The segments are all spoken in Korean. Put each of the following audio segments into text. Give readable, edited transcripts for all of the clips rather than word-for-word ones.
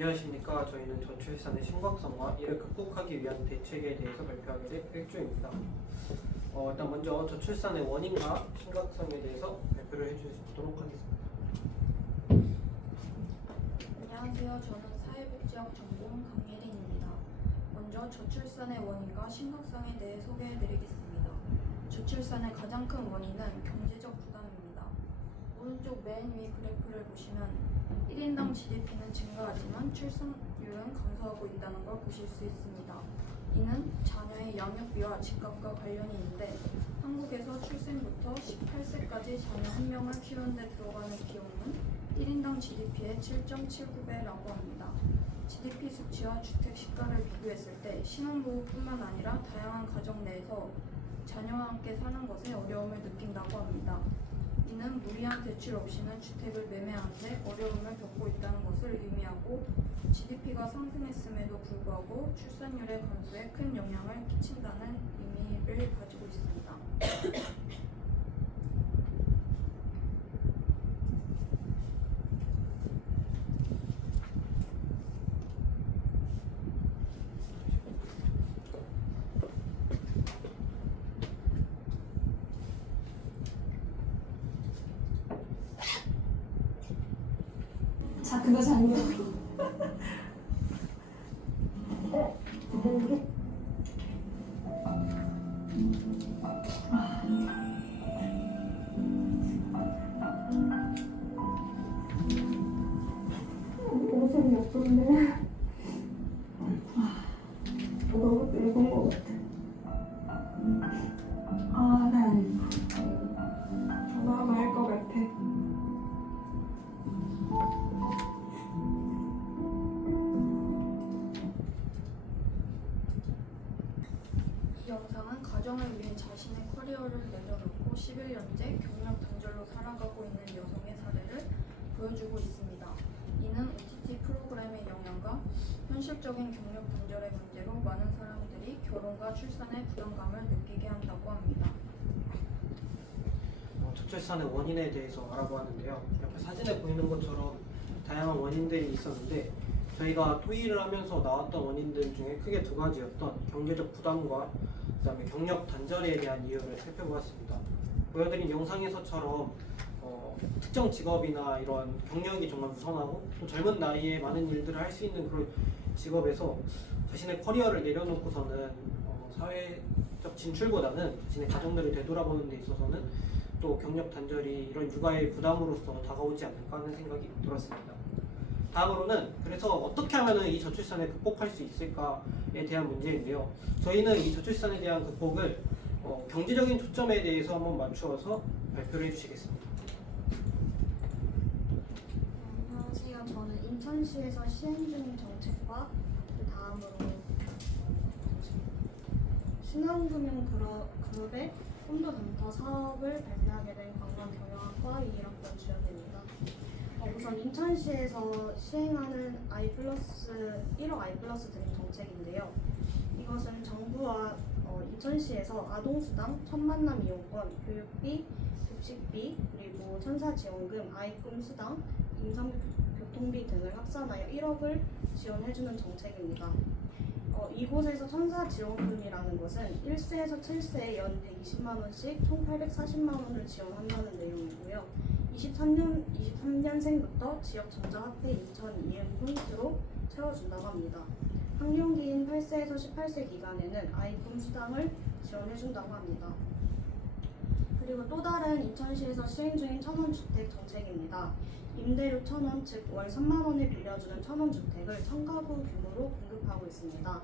안녕하십니까. 저희는 저출산의 심각성과 이를 극복하기 위한 대책에 대해서 발표하게 될 일주입니다. 일단 먼저 저출산의 원인과 심각성에 대해서 발표를 해주도록 하겠습니다. 안녕하세요. 저는 사회복지학 전공 강예린입니다. 먼저 저출산의 원인과 심각성에 대해 소개해드리겠습니다. 저출산의 가장 큰 원인은 경제적 부담입니다. 오른쪽 맨 위 그래프를 보시면 1인당 GDP는 증가하지만 출산율은 감소하고 있다는 걸 보실 수 있습니다. 이는 자녀의 양육비와 집값과 관련이 있는데 한국에서 출생부터 18세까지 자녀 한 명을 키우는 데 들어가는 비용은 1인당 GDP의 7.79배라고 합니다. GDP 수치와 주택 시가를 비교했을 때 신혼부부뿐만 아니라 다양한 가정 내에서 자녀와 함께 사는 것에 어려움을 느낀다고 합니다. 이는 무리한 대출 없이는 주택을 매매하는데 어려움을 겪고 있다는 것을 의미하고 GDP가 상승했음에도 불구하고 출산율의 감소에 큰 영향을 끼친다는 의미를 가지고 있습니다. 자, 그거 잠겨. 너무 재미없던데. 너무 늙은 것 같아. 네. 전화가 할 것 같아. 이 영상은 가정을 위해 자신의 커리어를 내려놓고 11년째 경력 단절로 살아가고 있는 여성의 사례를 보여주고 있습니다. 이는 OTT 프로그램의 영향과 현실적인 경력 단절의 문제로 많은 사람들이 결혼과 출산의 부담감을 느끼게 한다고 합니다. 저출산의 원인에 대해서 알아보았는데요. 옆에 사진에 보이는 것처럼 다양한 원인들이 있었는데 저희가 토의를 하면서 나왔던 원인들 중에 크게 두 가지였던 경제적 부담과 그다음에 경력 단절에 대한 이유를 살펴보았습니다. 보여드린 영상에서처럼 특정 직업이나 이런 경력이 정말 우선하고 또 젊은 나이에 많은 일들을 할 수 있는 그런 직업에서 자신의 커리어를 내려놓고서는 사회적 진출보다는 자신의 가정들을 되돌아보는 데 있어서는 또 경력 단절이 이런 육아의 부담으로서 다가오지 않을까 하는 생각이 들었습니다. 다음으로는 그래서 어떻게 하면 이 저출산을 극복할 수 있을까에 대한 문제인데요. 저희는 이 저출산에 대한 극복을 경제적인 초점에 대해서 한번 맞추어서 발표를 해주시겠습니다. 안녕하세요. 저는 인천시에서 시행 중인 정책과 그 다음으로 신한금융그룹의 꿈도 덤터 사업을 발표하게 된 관광경영학과 21학번 주연입니다. 우선 인천시에서 시행하는 I+1억 I+ 드림 정책인데요. 이것은 정부와 인천시에서 아동수당, 첫 만남 이용권, 교육비, 급식비, 그리고 천사지원금, 아이꿈 수당, 임산교통비 등을 합산하여 1억을 지원해주는 정책입니다. 이곳에서 천사지원금이라는 것은 1세에서 7세에 연 120만원씩 총 840만원을 지원한다는 내용이고요. 23년생부터 지역 전자학대 인천 이행 포인트로 채워준다고 합니다. 학령기인 8세에서 18세 기간에는 아이꿈 수당을 지원해준다고 합니다. 그리고 또 다른 인천시에서 시행 중인 천원주택 정책입니다. 임대료 1,000원, 즉 월 3만원에 빌려주는 천원주택을 청가구 규모로 공급하고 있습니다.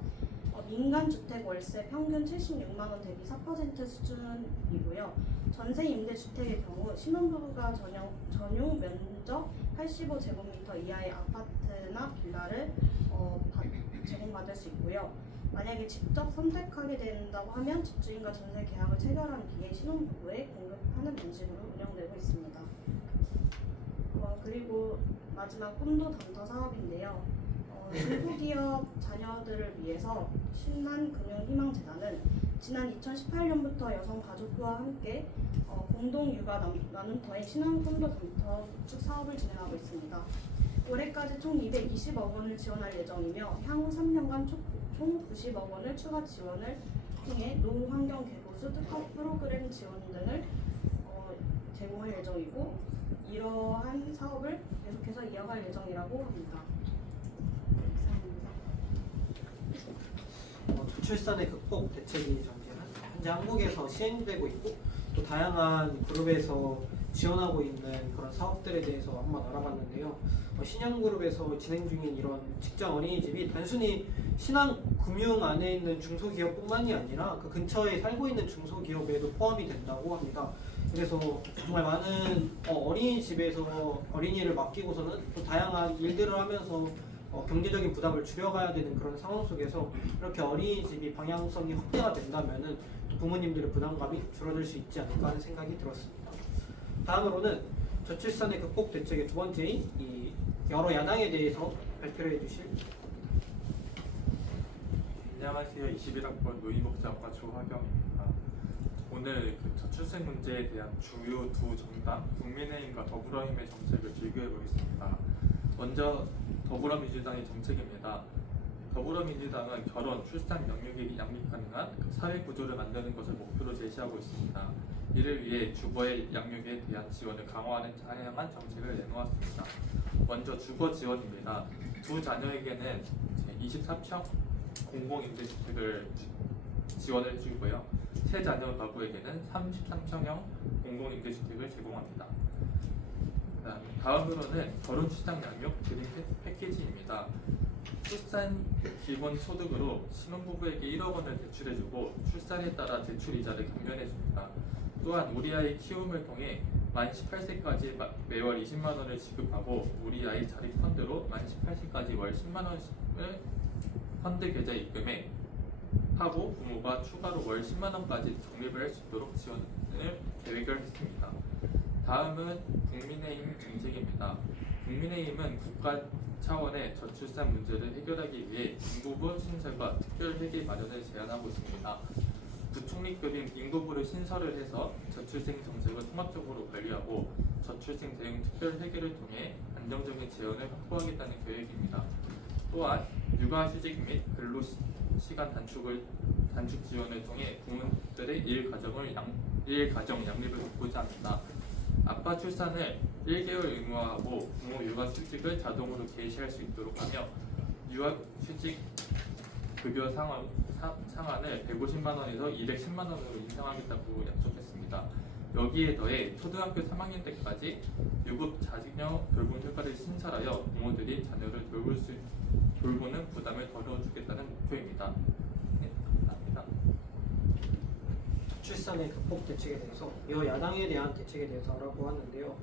민간주택 월세 평균 76만원 대비 4% 수준이고요. 전세 임대주택의 경우 신혼부부가 전용 면적 85제곱미터 이하의 아파트나 빌라를 제공받을 수 있고요. 만약에 직접 선택하게 된다고 하면 집주인과 전세 계약을 체결한 뒤에 신혼부부에 공급하는 방식으로 운영되고 있습니다. 그리고 마지막 꿈도 덤터 사업인데요. 중소기업 자녀들을 위해서 신한금융희망재단은 지난 2018년부터 여성가족부와 함께 공동육아 나눔터인 신한꿈도 덤터 구축 사업을 진행하고 있습니다. 올해까지 총 220억 원을 지원할 예정이며 향후 3년간 총 90억 원을 추가 지원을 통해 노후 환경 개보수 특화 프로그램 지원 등을 제공할 예정이고 이러한 사업을 계속해서 이어갈 예정이라고 합니다. 이상입니다. 저출산의 극복 대책이 현재 한국에서 시행되고 있고 또 다양한 그룹에서 지원하고 있는 그런 사업들에 대해서 한번 알아봤는데요. 신영그룹에서 진행 중인 이런 직장 어린이집이 단순히 신한금융 안에 있는 중소기업뿐만이 아니라 그 근처에 살고 있는 중소기업에도 포함이 된다고 합니다. 그래서 정말 많은 어린이집에서 어린이를 맡기고서는 또 다양한 일들을 하면서 경제적인 부담을 줄여가야 되는 그런 상황 속에서 이렇게 어린이집이 방향성이 확대가 된다면은 또 부모님들의 부담감이 줄어들 수 있지 않을까 하는 생각이 들었습니다. 다음으로는 저출산의 극복 대책의 두 번째인 이 여러 야당에 대해서 발표를 해주실 안녕하세요. 21학번 노인복지학과 조화경입니다. 오늘 그 저출생 문제에 대한 주요 두 정당 국민의힘과 더불어힘의 정책을 비교해 보겠습니다. 먼저 더불어민주당의 정책입니다. 더불어민주당은 결혼, 출산, 양육이 양립 가능한 사회 구조를 만드는 것을 목표로 제시하고 있습니다. 이를 위해 주거의 양육에 대한 지원을 강화하는 다양한 정책을 내놓았습니다. 먼저 주거 지원입니다. 두 자녀에게는 24평 공공임대주택을 지원을 해주고요. 세 자녀 가구에게는 33평형 공공임대주택을 제공합니다. 다음으로는 결혼, 출산, 양육 드림 패키지입니다. 출산 기본 소득으로 신혼부부에게 1억 원을 대출해주고 출산에 따라 대출 이자를 감면해줍니다. 또한 우리 아이 키움을 통해 만 18세까지 매월 20만 원을 지급하고 우리 아이 자립 펀드로 만 18세까지 월 10만 원을 펀드 계좌 입금해 하고 부모가 추가로 월 10만 원까지 적립을 할 수 있도록 지원을 계획을 했습니다. 다음은 국민의힘 정책입니다. 국민의힘은 국가 차원의 저출산 문제를 해결하기 위해 인구부 신설과 특별회계 마련을 제안하고 있습니다. 부총리급인 인구부를 신설을 해서 저출생 정책을 통합적으로 관리하고 저출생 대응 특별회계를 통해 안정적인 재원을 확보하겠다는 계획입니다. 또한 육아휴직 및 근로시간 단축 지원을 통해 부모들의 일가정 양립을 돕고자 합니다. 아빠 출산을 1개월 의무화하고 부모 육아휴직을 자동으로 개시할 수 있도록 하며 육아휴직 급여 상한을 150만 원에서 210만 원으로 인상하겠다고 약속했습니다. 여기에 더해 초등학교 3학년 때까지 유급 자녀 돌봄 효과를 신설하여 부모들이 자녀를 돌보는 부담을 덜어주겠다는 목표입니다. 네, 감사합니다. 저출산의 극복 대책에 대해서 여야당에 대한 대책에 대해서 알아보았는데요.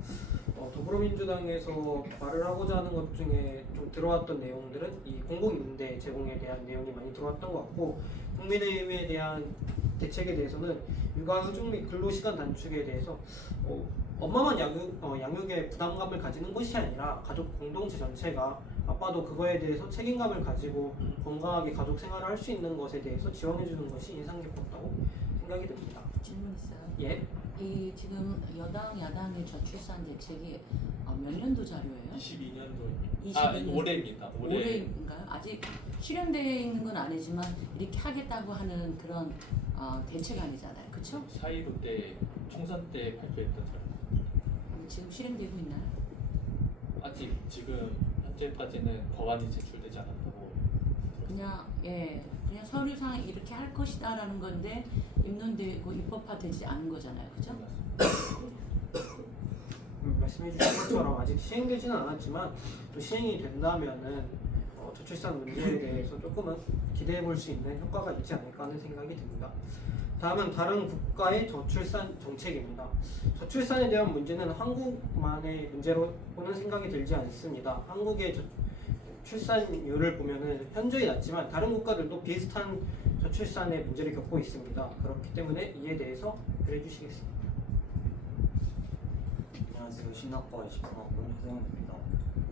더불어민주당에서 말을 하고자 하는 것 중에 좀 들어왔던 내용들은 이 공공임대 제공에 대한 내용이 많이 들어왔던 것 같고 국민의힘에 대한 대책에 대해서는 육아휴직 및 근로시간 단축에 대해서 엄마만 양육에 부담감을 가지는 것이 아니라 가족 공동체 전체가 아빠도 그거에 대해서 책임감을 가지고 건강하게 가족 생활을 할 수 있는 것에 대해서 지원해 주는 것이 인상 깊었다고 생각이 듭니다. 질문 있어요? 예. 이 지금 여당 야당의 저출산 대책이 몇 년도 자료예요? 22년도 22년. 올해입니다. 올해인가요? 아직 실현되어 있는 건 아니지만 이렇게 하겠다고 하는 그런 대책 아니잖아요, 그렇죠? 4.15 때 총선 때 발표했던 자료. 지금 실행되고 있나요? 아직 지금 현재까지는 법안이 제출되지 않았다고 들었습니다. 그냥 서류상 이렇게 할 것이다라는 건데 입론되고 입법화되지 않은 거잖아요, 그렇죠? 말씀해 주신 것처럼 아직 시행되지는 않았지만 또 시행이 된다면은 저출산 문제에 대해서 조금은 기대해 볼 수 있는 효과가 있지 않을까 하는 생각이 듭니다. 다음은 다른 국가의 저출산 정책입니다. 저출산에 대한 문제는 한국만의 문제로는 생각이 들지 않습니다. 한국의 출산율을 보면은 현저히 낮지만 다른 국가들도 비슷한 저출산의 문제를 겪고 있습니다. 그렇기 때문에 이에 대해서 발표해 주시겠습니다. 안녕하세요. 신학과 23학번 허세훈입니다.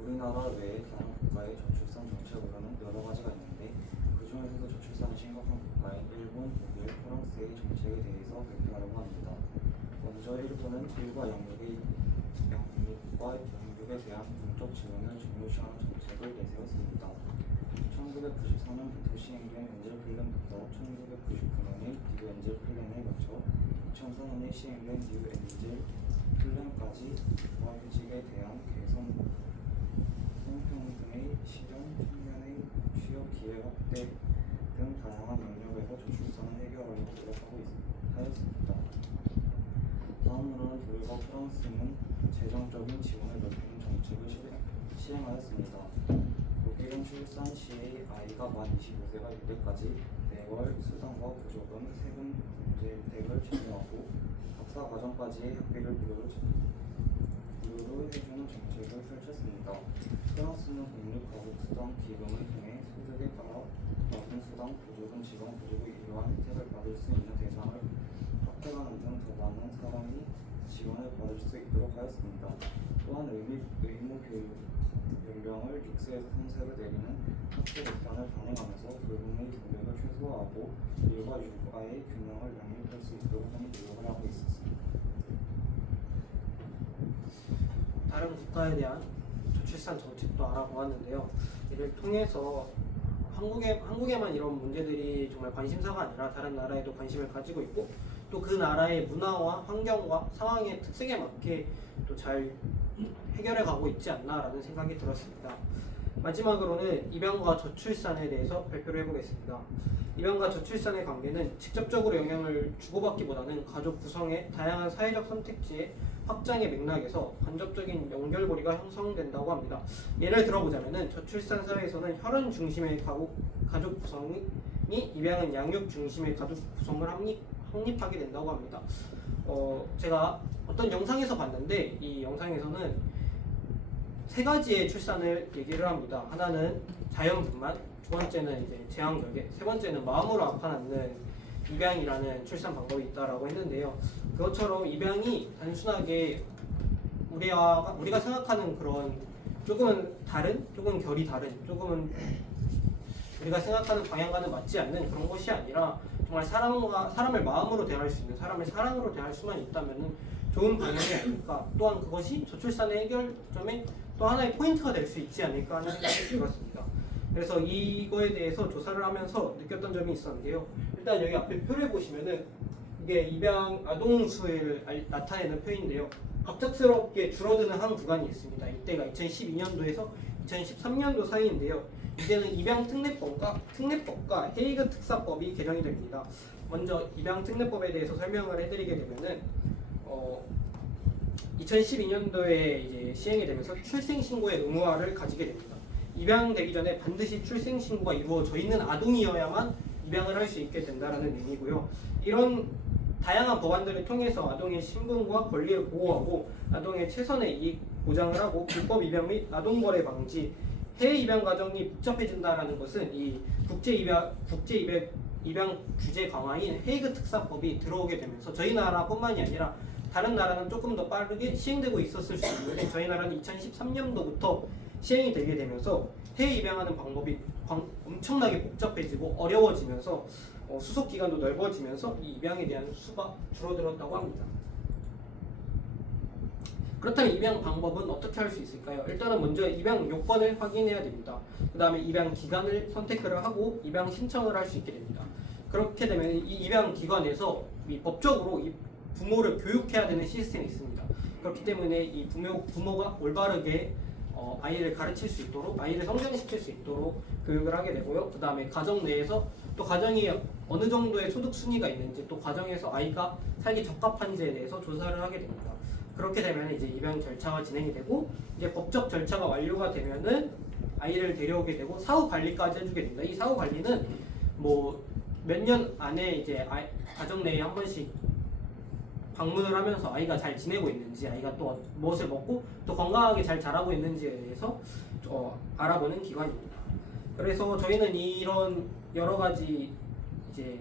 우리나라 외에 다른 국가의 저출산 정책으로는 여러 가지가 있는데 그 중에서도 저출산이 심각한 국가인 일본, 독일, 프랑스의 정책에 대해서 발표하려고 합니다. 먼저 일본은 일과 양육의 대한 공적 지원을 중요시하는 정책을 내세웠습니다. 1994년부터 시행된 엔젤 플랜부터 1999년의 뉴 엔젤 플랜에 거쳐 2004년에 시행된 뉴 엔젤 플랜까지 부하휴직에 대한 개선, 성평등의 실현, 청년의 취업 기회 확대 등 다양한 영역에서 저출산을 해결하려고 노력하고 하였습니다. 다음으로는 독일과 프랑스는 재정적인 지원을 넓히는 정책을 시행하였습니다. 독일은 출산 시에 아이가 만 25세가 될 때까지 매월 수당과 보조금, 세금 공제 혜택을 제공하고 박사 과정까지의 학비를 무료로 해주는 정책을 펼쳤습니다. 프랑스는 국립가족수당 기금을 통해 소득에 따라 받은 수당, 보조금, 지원, 그리고 이러한 혜택을 받을 수 있는 대상을 확대하는 등 더 많은 사람이 지원을 받을 수 있도록 하였습니다. 또한 의무 교육 연령을 6세에서 3세로 내리는 학교 개편을 단행하면서 불분의 경력을 최소화하고 일과 육아의 균형을 양립할 수 있도록 하는 노력을 하고 있었습니다. 다른 국가에 대한 저출산 정책도 알아보았는데요. 이를 통해서 한국에만 이런 문제들이 정말 관심사가 아니라 다른 나라에도 관심을 가지고 있고 또 그 나라의 문화와 환경과 상황의 특색에 맞게 또 잘 해결해 가고 있지 않나라는 생각이 들었습니다. 마지막으로는 입양과 저출산에 대해서 발표를 해보겠습니다. 입양과 저출산의 관계는 직접적으로 영향을 주고받기보다는 가족 구성의 다양한 사회적 선택지의 확장의 맥락에서 간접적인 연결고리가 형성된다고 합니다. 예를 들어보자면은 저출산 사회에서는 혈연 중심의 가족 구성이 입양은 양육 중심의 가족 구성을 확립하게 된다고 합니다. 제가 어떤 영상에서 봤는데 이 영상에서는 세 가지의 출산을 얘기를 합니다. 하나는 자연분만, 두 번째는 이제 제왕절개, 세 번째는 마음으로 아파낳는 입양이라는 출산 방법이 있다라고 했는데요. 그것처럼 입양이 단순하게 우리가 생각하는 그런 조금은 결이 다른, 조금은 우리가 생각하는 방향과는 맞지 않는 그런 것이 아니라 정말 사람을 마음으로 대할 수 있는, 사람을 사랑으로 대할 수만 있다면 좋은 방향이 아닐까. 또한 그것이 저출산의 해결점의 또 하나의 포인트가 될 수 있지 않을까 하는 생각이 들었습니다. 그래서 이거에 대해서 조사를 하면서 느꼈던 점이 있었는데요. 일단 여기 앞에 표를 보시면은 이게 입양 아동수를 나타내는 표인데요. 갑작스럽게 줄어드는 한 구간이 있습니다. 이때가 2012년도에서 2013년도 사이인데요. 이제는 입양 특례법과 헤이그 특사법이 개정이 됩니다. 먼저 입양 특례법에 대해서 설명을 해드리게 되면은 2012년도에 이제 시행이 되면서 출생신고의 의무화를 가지게 됩니다. 입양되기 전에 반드시 출생신고가 이루어져 있는 아동이어야만 입양을 할 수 있게 된다는 의미고요. 이런 다양한 법안들을 통해서 아동의 신분과 권리를 보호하고 아동의 최선의 이익 보장을 하고 불법 입양 및 아동거래 방지, 해외 입양 과정이 복잡해진다라는 것은 이 국제 입양 규제 강화인 헤이그 특사법이 들어오게 되면서 저희 나라뿐만이 아니라 다른 나라는 조금 더 빠르게 시행되고 있었을 수 있는데 저희 나라는 2013년도부터 시행이 되게 되면서 해외 입양하는 방법이 엄청나게 복잡해지고 어려워지면서 수속 기간도 넓어지면서 이 입양에 대한 수가 줄어들었다고 합니다. 그렇다면 입양 방법은 어떻게 할 수 있을까요? 일단은 먼저 입양 요건을 확인해야 됩니다. 그 다음에 입양 기간을 선택을 하고 입양 신청을 할 수 있게 됩니다. 그렇게 되면 이 입양 기관에서 법적으로 이 부모를 교육해야 되는 시스템이 있습니다. 그렇기 때문에 이 부모가 올바르게 아이를 가르칠 수 있도록, 아이를 성장시킬 수 있도록 교육을 하게 되고요. 그 다음에 가정 내에서 또 가정이 어느 정도의 소득 순위가 있는지, 또 가정에서 아이가 살기 적합한지에 대해서 조사를 하게 됩니다. 그렇게 되면 이제 입양 절차가 진행이 되고, 이제 법적 절차가 완료가 되면은 아이를 데려오게 되고 사후 관리까지 해주게 됩니다. 이 사후 관리는 뭐 몇 년 안에 이제 가정 내에 한 번씩 방문을 하면서 아이가 잘 지내고 있는지, 아이가 또 무엇을 먹고 또 건강하게 잘 자라고 있는지에 대해서 알아보는 기관입니다. 그래서 저희는 이런 여러 가지 이제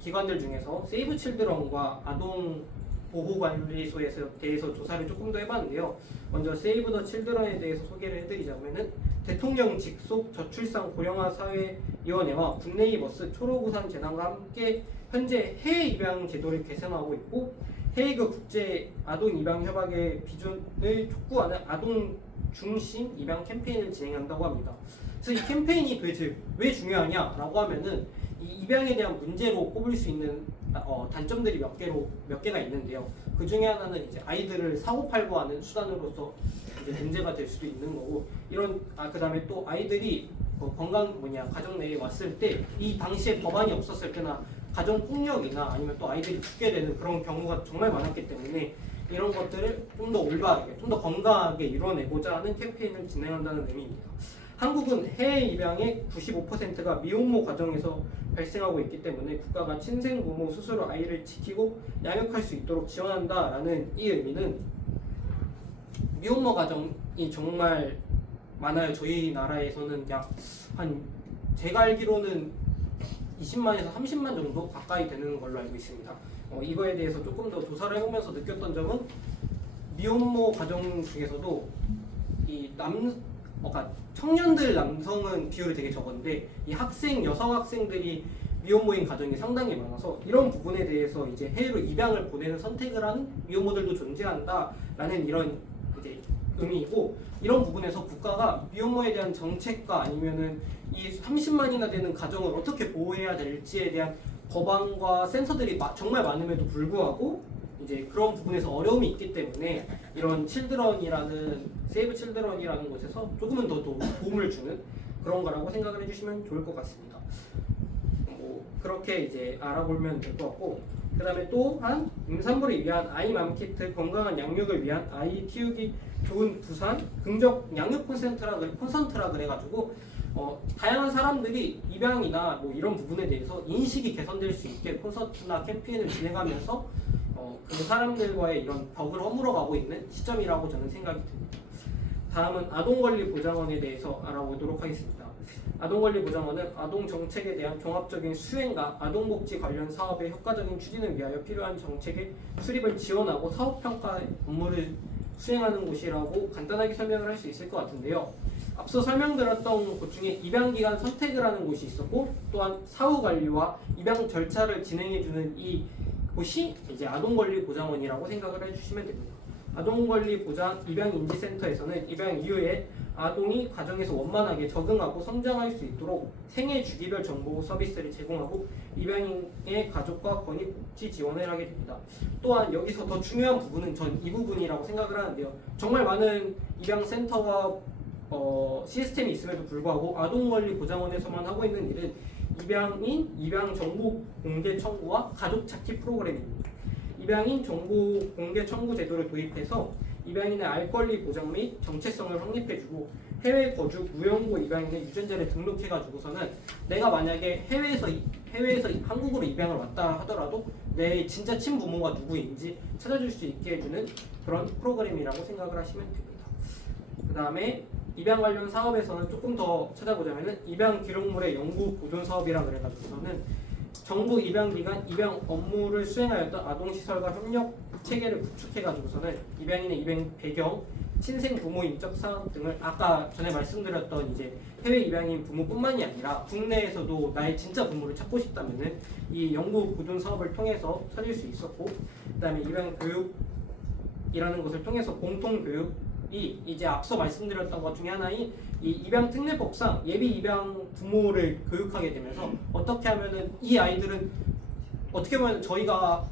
기관들 중에서 세이브 칠드런과 아동 보호관리소에 대해서 조사를 조금 더 해봤는데요. 먼저 세이브 더 칠드런에 대해서 소개를 해드리자면은 대통령 직속 저출산 고령화 사회위원회와 국내이버스 초록우산 재단과 함께 현재 해외 입양 제도를 개선하고 있고, 헤이그 국제 아동 입양 협약의 비준을 촉구하는 아동 중심 입양 캠페인을 진행한다고 합니다. 그래서 이 캠페인이 도대체 왜 중요하냐라고 하면은 이 입양에 대한 문제로 꼽을 수 있는 단점들이 몇 개가 있는데요. 그 중에 하나는 이제 아이들을 사고팔고하는 수단으로서 이제 문제가 될 수도 있는 거고, 이런 그다음에 또 아이들이 가정 내에 왔을 때 이 당시에 법안이 없었을 때나 가정 폭력이나 아니면 또 아이들이 죽게 되는 그런 경우가 정말 많았기 때문에 이런 것들을 좀 더 올바르게, 좀 더 건강하게 이뤄내고자 하는 캠페인을 진행한다는 의미입니다. 한국은 해외 입양의 95%가 미혼모 가정에서 발생하고 있기 때문에 국가가 친생 부모 스스로 아이를 지키고 양육할 수 있도록 지원한다라는 이 의미는 미혼모 가정이 정말 많아요. 저희 나라에서는 제가 알기로는 20만에서 30만 정도 가까이 되는 걸로 알고 있습니다. 이거에 대해서 조금 더 조사를 해보면서 느꼈던 점은 미혼모 가정 중에서도 청년들 남성은 비율이 되게 적은데 이 여성 학생들이 미혼모인 가정이 상당히 많아서 이런 부분에 대해서 이제 해외로 입양을 보내는 선택을 하는 미혼모들도 존재한다라는 이런 이제 의미이고, 이런 부분에서 국가가 미혼모에 대한 정책과 아니면은 이 30만이나 되는 가정을 어떻게 보호해야 될지에 대한 법안과 센서들이 정말 많음에도 불구하고 이제 그런 부분에서 어려움이 있기 때문에 이런 세이브 칠드런이라는 곳에서 조금은 더 도움을 주는 그런 거라고 생각을 해주시면 좋을 것 같습니다. 그렇게 이제 알아보면 될 것 같고, 그 다음에 또한 임산부를 위한 아이맘키트, 건강한 양육을 위한 아이 키우기 좋은 부산 긍정 양육 콘센트라 그래가지고 다양한 사람들이 입양이나 뭐 이런 부분에 대해서 인식이 개선될 수 있게 콘서트나 캠페인을 진행하면서 그 사람들과의 이런 벽을 허물어가고 있는 시점이라고 저는 생각이 듭니다. 다음은 아동권리보장원에 대해서 알아보도록 하겠습니다. 아동권리보장원은 아동정책에 대한 종합적인 수행과 아동복지 관련 사업의 효과적인 추진을 위하여 필요한 정책의 수립을 지원하고 사업평가 업무를 수행하는 곳이라고 간단하게 설명을 할 수 있을 것 같은데요. 앞서 설명드렸던 곳 중에 입양기관 선택을 하는 곳이 있었고, 또한 사후관리와 입양 절차를 진행해주는 이 곳이 이제 아동권리보장원이라고 생각을 해주시면 됩니다. 아동권리보장 입양인지센터에서는 입양 이후에 아동이 가정에서 원만하게 적응하고 성장할 수 있도록 생애 주기별 정보 서비스를 제공하고 입양인의 가족과 권익 복지 지원을 하게 됩니다. 또한 여기서 더 중요한 부분은 전 이 부분이라고 생각을 하는데요. 정말 많은 입양센터와 시스템이 있음에도 불구하고 아동권리보장원에서만 하고 있는 일은 입양인 입양 정보 공개 청구와 가족 찾기 프로그램입니다. 입양인 정보 공개 청구 제도를 도입해서 입양인의 알 권리 보장 및 정체성을 확립해주고 해외 거주 무연고 입양인의 유전자를 등록해가지고서는 내가 만약에 해외에서 한국으로 입양을 왔다 하더라도 내 진짜 친부모가 누구인지 찾아줄 수 있게 해주는 그런 프로그램이라고 생각을 하시면 됩니다. 그 다음에 입양 관련 사업에서는 조금 더 찾아보자면은 입양 기록물의 연구 보존 사업이라 그래가지고서는 정부 입양기관 입양 업무를 수행하였던 아동시설과 협력 체계를 구축해가지고서는 입양인의 입양 배경, 친생 부모 인적 사항 등을 아까 전에 말씀드렸던 이제 해외 입양인 부모뿐만이 아니라 국내에서도 나의 진짜 부모를 찾고 싶다면은 이 연구 보존 사업을 통해서 찾을 수 있었고, 그다음에 입양 교육이라는 것을 통해서 공통 교육이 이제 앞서 말씀드렸던 것 중에 하나인 이 입양 특례법상 예비 입양 부모를 교육하게 되면서 어떻게 하면은 이 아이들은 어떻게 보면 저희가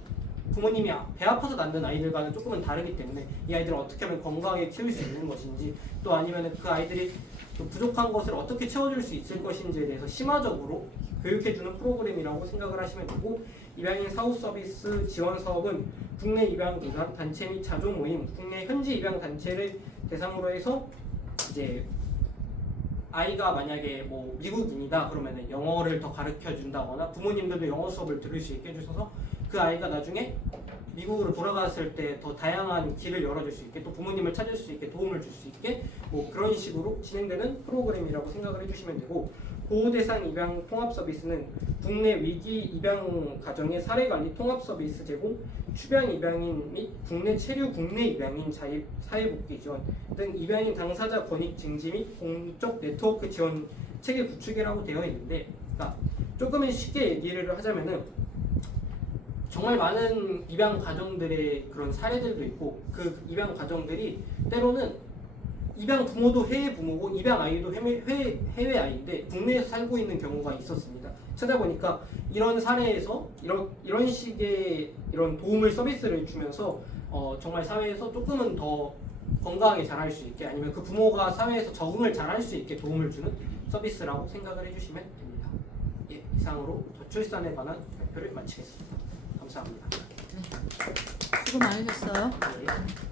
부모님이 배 아파서 낳는 아이들과는 조금은 다르기 때문에 이 아이들을 어떻게 하면 건강하게 키울 수 있는 것인지, 또 아니면은 그 아이들이 또 부족한 것을 어떻게 채워줄 수 있을 것인지에 대해서 심화적으로 교육해주는 프로그램이라고 생각을 하시면 되고, 입양인 사후 서비스 지원 사업은 국내 입양기관 단체 및 자조 모임, 국내 현지 입양 단체를 대상으로 해서 이제 아이가 만약에 뭐 미국인이다 그러면은 영어를 더 가르쳐 준다거나 부모님들도 영어 수업을 들을 수 있게 해주셔서 그 아이가 나중에 미국으로 돌아갔을 때 더 다양한 길을 열어줄 수 있게, 또 부모님을 찾을 수 있게 도움을 줄 수 있게 뭐 그런 식으로 진행되는 프로그램이라고 생각을 해주시면 되고, 보호대상 입양 통합 서비스는 국내 위기 입양 가정의 사례 관리 통합 서비스 제공, 추방 입양인 및 국내 체류 국내 입양인 자립 사회복지 지원 등 입양인 당사자 권익 증진 및 공적 네트워크 지원 체계 구축이라고 되어 있는데, 그러니까 조금은 쉽게 얘기를 하자면은 정말 많은 입양 가정들의 그런 사례들도 있고 그 입양 가정들이 때로는 입양 부모도 해외 부모고 입양 아이도 해외 아이인데 국내에서 살고 있는 경우가 있었습니다. 찾아보니까 이런 사례에서 이런 식의 이런 도움을 서비스를 주면서 정말 사회에서 조금은 더 건강하게 자랄 수 있게 아니면 그 부모가 사회에서 적응을 잘할 수 있게 도움을 주는 서비스라고 생각을 해주시면 됩니다. 예, 이상으로 저출산에 관한 발표를 마치겠습니다. 감사합니다. 수고 많으셨어요. 네.